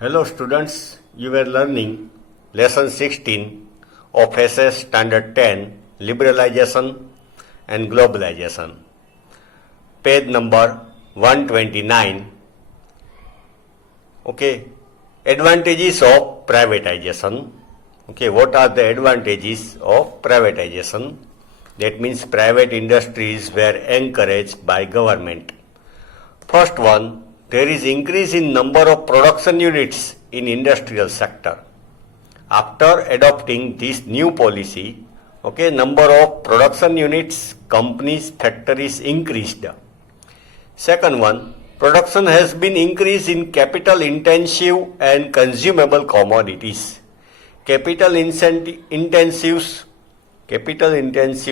Hello students, you were learning lesson 16 of SS Standard 10 Liberalization and Globalization. Page number 129. Okay, advantages of privatization. Okay, what are the advantages of privatization? That means private industries were encouraged by government. First one, there is increase in number of production units in industrial sector. After adopting this new policy, okay, number of production units, companies, factories increased. Second one, production has been increased in capital intensive and consumable commodities. Capital intensive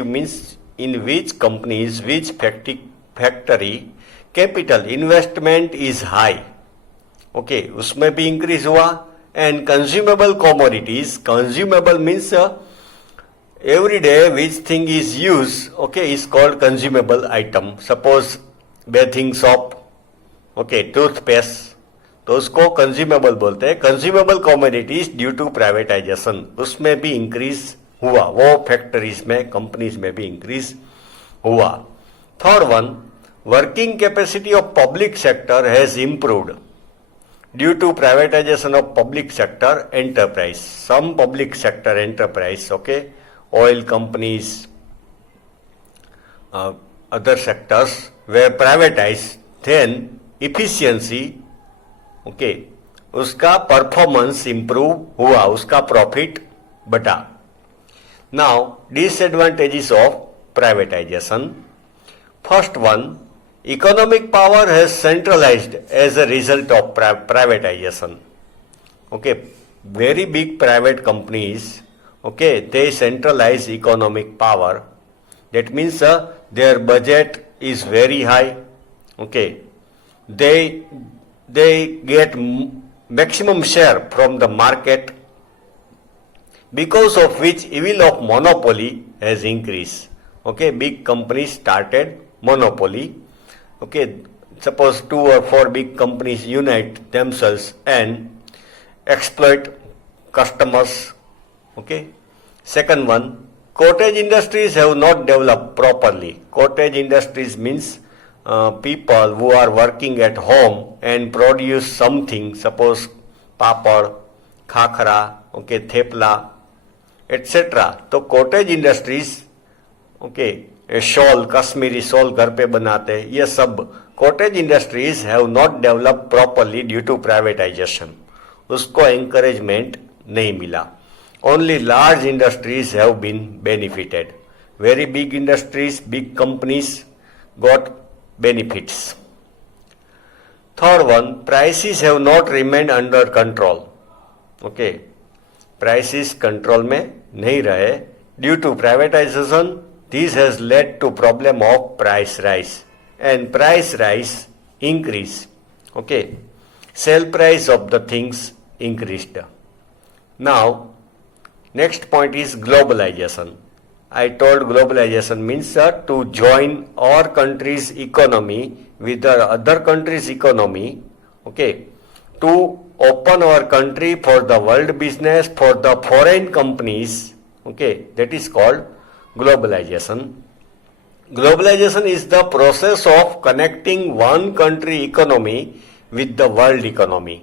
means in which companies, which factory capital investment is high, okay, उसमें भी increase हुआ. And consumable commodities, consumable means every day which thing is use, okay, is called consumable item. Suppose bathing soap, okay, toothpaste, तो उसको consumable बोलते हैं. Consumable commodities due to privatisation, उसमें भी increase हुआ, वो फैक्ट्रीज में, कंपनीज में भी इंक्रीज हुआ. Third one, working capacity of public sector has improved due to privatization of public sector enterprise. Some public sector enterprise, okay, oil companies, other sectors were privatized, then efficiency, okay, उसका performance improve हुआ, उसका profit बढ़ा. Now disadvantages of privatization. First one, economic power has centralized as a result of privatization. Okay, very big private companies, okay, they centralize economic power. That means their budget is very high. Okay, they get maximum share from the market, because of which evil of monopoly has increased. Okay, big companies started monopoly. Okay, suppose 2 or 4 big companies unite themselves and exploit customers. Okay. Second one, cottage industries have not developed properly. Cottage industries means people who are working at home and produce something, suppose papad, khakra, okay, thepla, etc. तो cottage industries, okay, shawl, Kashmiri shawl घर पे बनाते हैं, ये सब cottage industries have not develop properly due to privatisation, उसको encouragement नहीं मिला. Only large industries have been benefited. Very big industries, big companies got benefits. Third one, prices have not remained under control. Okay, prices control में नहीं रहे due to privatisation. This has led to problem of price rise and price rise increase. Okay, sale price of the things increased. Now, next point is globalization. I told globalization means to join our country's economy with the other country's economy. Okay, to open our country for the world business, for the foreign companies. Okay, that is called globalization. Globalization is the process of connecting one country economy with the world economy.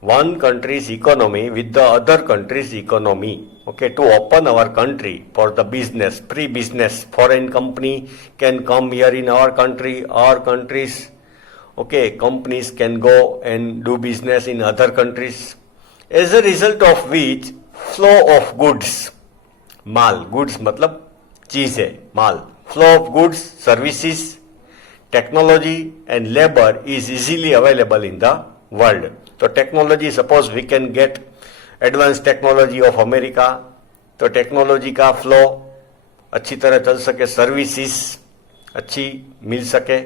One country's economy with the other country's economy. Okay, to open our country for the business, free business. Foreign company can come here in our country, our countries. Okay, companies can go and do business in other countries. As a result of which, flow of goods, माल, goods मतलब चीज है, माल, flow of goods, services, technology and labour is easily available in the world. तो technology, suppose we can get advance technology of America, तो technology का flow अच्छी तरह चल सके, सर्विसेज अच्छी मिल सके,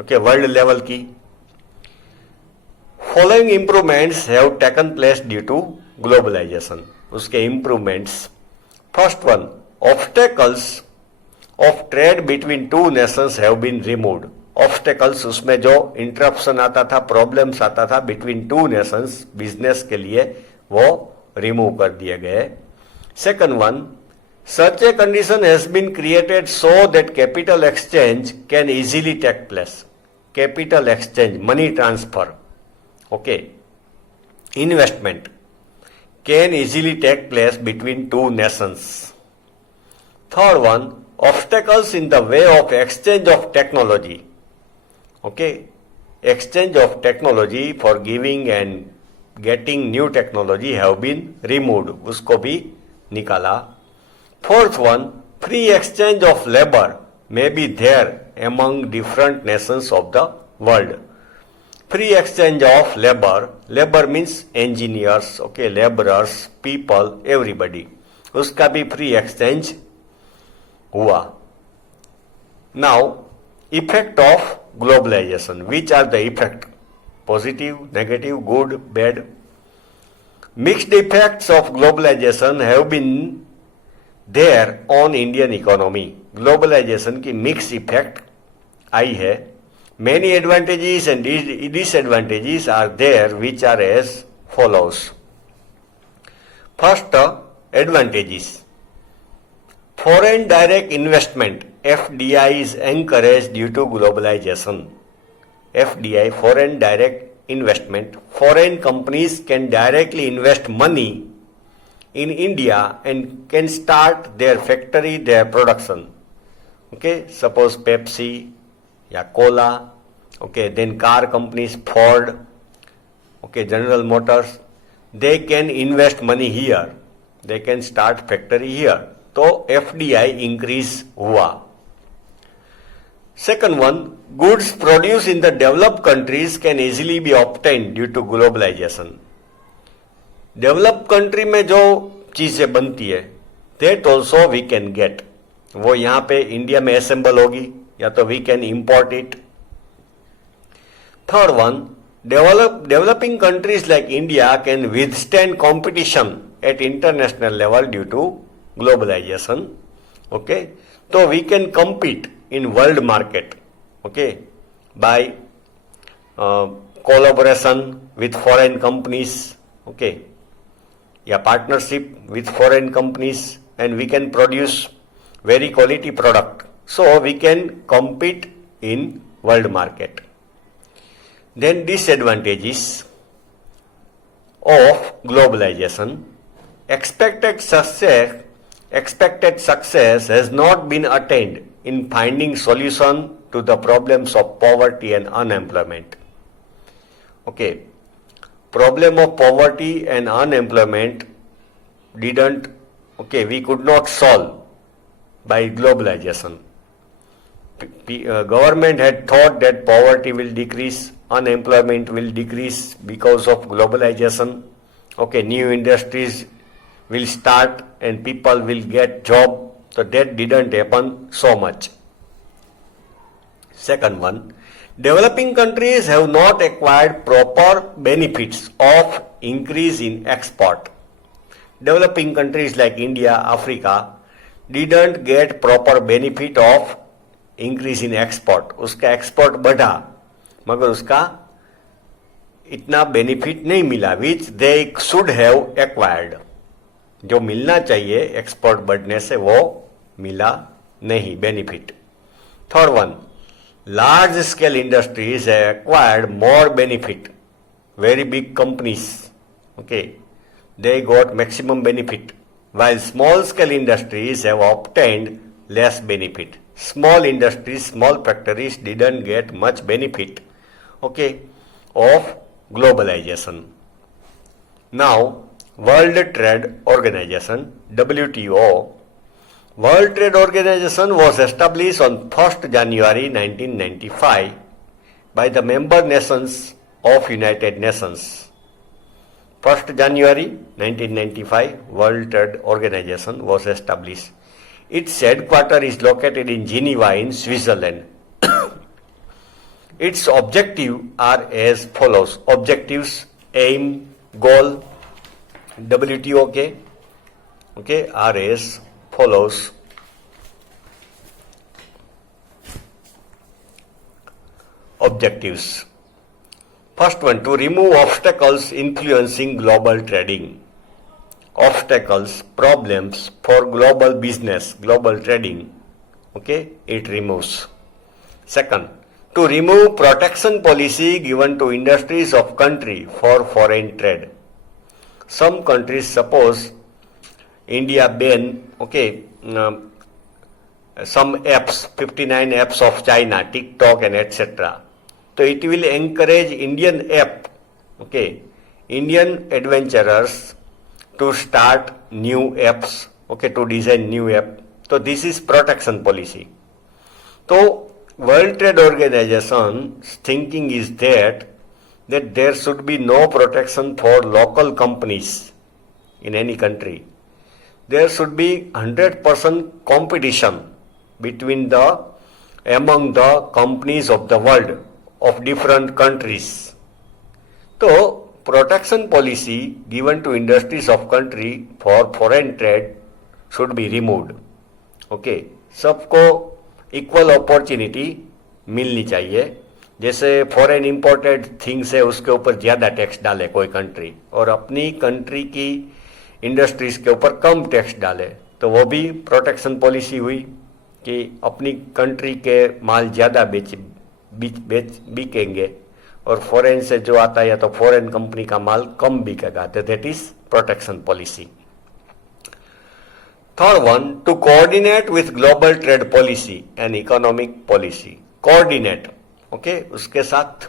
ओके, वर्ल्ड लेवल की. Following improvements have taken place due to globalisation. उसके improvements. First one, obstacles of trade between two nations have been removed. Obstacles, उसमें जो इंटरप्शन आता था, प्रॉब्लम्स आता था बिटवीन टू नेशंस बिजनेस के लिए, वो रिमूव कर दिए गए. Second one, such a condition has been created so that capital exchange can easily take place. Capital exchange, money transfer, okay, investment can easily take place between two nations. Third one, obstacles in the way of exchange of technology, okay, exchange of technology for giving and getting new technology have been removed, उसको भी निकाला. Fourth one, free exchange of labor may be there among different nations of the world. Free exchange of labor, labor means engineers, okay, laborers, people, everybody. उसका भी free exchange हुआ. Now, effect of globalization. Which are the effect? Positive, negative, good, bad. Mixed effects of globalization have been there on Indian economy. Globalization की mixed effect आई है. Many advantages and disadvantages are there, which are as follows. First, advantages. Foreign direct investment, FDI, is encouraged due to globalization. FDI, foreign direct investment. Foreign companies can directly invest money in India and can start their factory, their production. Okay, suppose Pepsi या Cola, okay, then car companies, Ford, okay, General Motors, they can invest money here, they can start factory here. तो FDI increase हुआ. Second one, goods produced in the developed countries can easily be obtained due to globalization. Develop country में जो चीजें बनती है, that also we can get, वो यहाँ पे इंडिया में असेंबल होगी या तो we can import it. Third one, developing countries like India can withstand competition at international level due to globalisation. Okay, तो we can compete in world market, okay, by collaboration with foreign companies, okay, या partnership with foreign companies, and we can produce very quality product, so we can compete in world market. Then disadvantages of globalization. Expected success has not been attained in finding solution to the problems of poverty and unemployment. Okay, problem of poverty and unemployment we could not solve by globalization. Government had thought that poverty will decrease, unemployment will decrease because of globalization. Okay, new industries will start and people will get job. So that didn't happen so much. Second one, developing countries have not acquired proper benefits of increase in export. Developing countries like India, Africa didn't get proper benefit of increase in export. उसका export बढ़ा मगर उसका इतना benefit नहीं मिला, which they should have acquired. जो मिलना चाहिए एक्सपोर्ट बढ़ने से वो मिला नहीं benefit. Third one, large scale industries have acquired more benefit. Very big companies, okay, they got maximum benefit, while small scale industries have obtained less benefit. Small industries, small factories didn't get much benefit, okay, of globalization. Now, World Trade Organization, WTO. World Trade Organization was established on 1st January 1995 by the member nations of United Nations. 1st January 1995, World Trade Organization was established. Its headquarters is located in Geneva in Switzerland. Its objectives are as follows. Objectives, aim, goal, WTO okay, are as follows. objectives. First one, to remove obstacles influencing global trading. Obstacles, problems for global business, global trading, okay, it removes. Second, to remove protection policy given to industries of country for foreign trade. Some countries, suppose India ban, okay, some apps, 59 apps of China, TikTok and etc. So it will encourage Indian app, okay, Indian adventurers to start new apps, okay, to design new app. So this is protection policy. So World Trade Organization's thinking is that there should be no protection for local companies in any country. There should be 100% competition among the companies of the world of different countries. So protection policy given to industries of country for foreign trade should be removed. Okay, सबको equal opportunity मिलनी चाहिए. जैसे foreign imported things है उसके ऊपर ज़्यादा tax डाले कोई कंट्री और अपनी कंट्री की इंडस्ट्रीज के ऊपर कम टैक्स डाले, तो वो भी प्रोटेक्शन पॉलिसी हुई कि अपनी कंट्री के माल ज़्यादा बिकेंगे और फॉरेन से जो आता है तो फॉरेन कंपनी का माल कम बिकेगा. That is protection policy. Third one, to coordinate with global trade policy and economic policy. Coordinate, okay, उसके साथ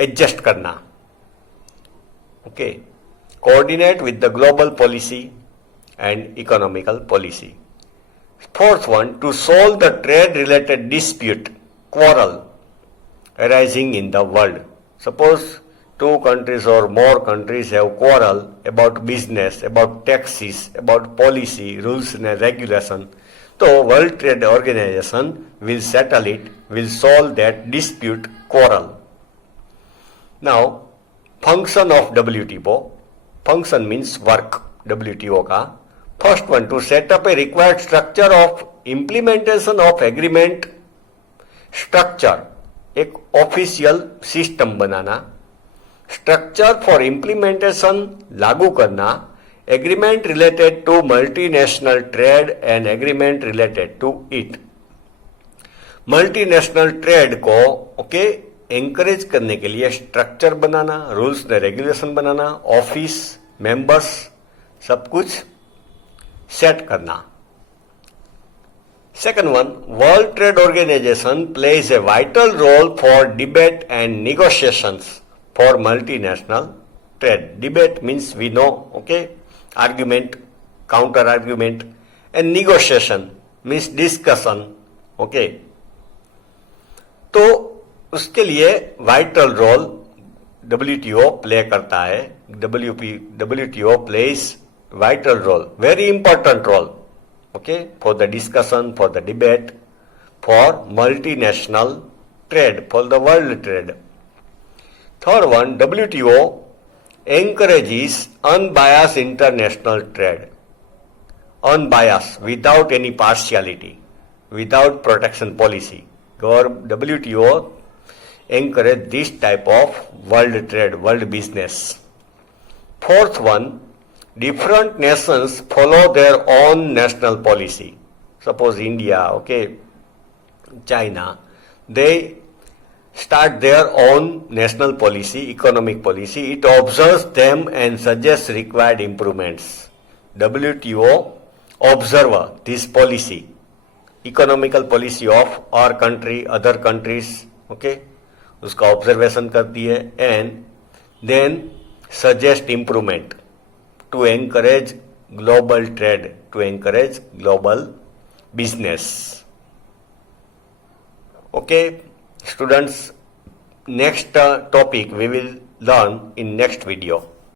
एडजस्ट करना. Okay, coordinate with the global policy and economical policy. Fourth one, to solve the trade related dispute, quarrel arising in the world. Suppose two countries or more countries have quarrel about business, about taxes, about policy, rules and regulation. So World Trade Organization will settle it, will solve that dispute, quarrel. Now, function of WTO. Function means work, WTO का. First one, to set up a required structure of implementation of agreement. Structure, एक official system बनाना. Structure for implementation, लागू करना. Agreement related to multinational trade and agreement related to it. Multinational trade को okay encourage करने के लिए structure बनाना, rules and regulation बनाना, ऑफिस, मेंबर्स, सब कुछ सेट करना. Second one, World Trade Organization plays a vital role for debate and negotiations for multinational trade. Debate means we know, okay, argument, counter argument, and negotiation means discussion, okay. तो उसके लिए vital role WTO play करता है. WTO plays vital role, very important role, okay, for the discussion, for the debate, for multinational trade, for the world trade. Third one, WTO encourages unbiased international trade. Unbiased, without any partiality, without protection policy. WTO encourages this type of world trade, world business. Fourth one, different nations follow their own national policy. Suppose India, okay, China, they start their own national policy, economic policy. It observes them and suggests required improvements. WTO observe this policy, economical policy of our country, other countries, okay, उसका observation करती है and then suggest improvement to encourage global trade, to encourage global business. Okay, students, next topic we will learn in next video.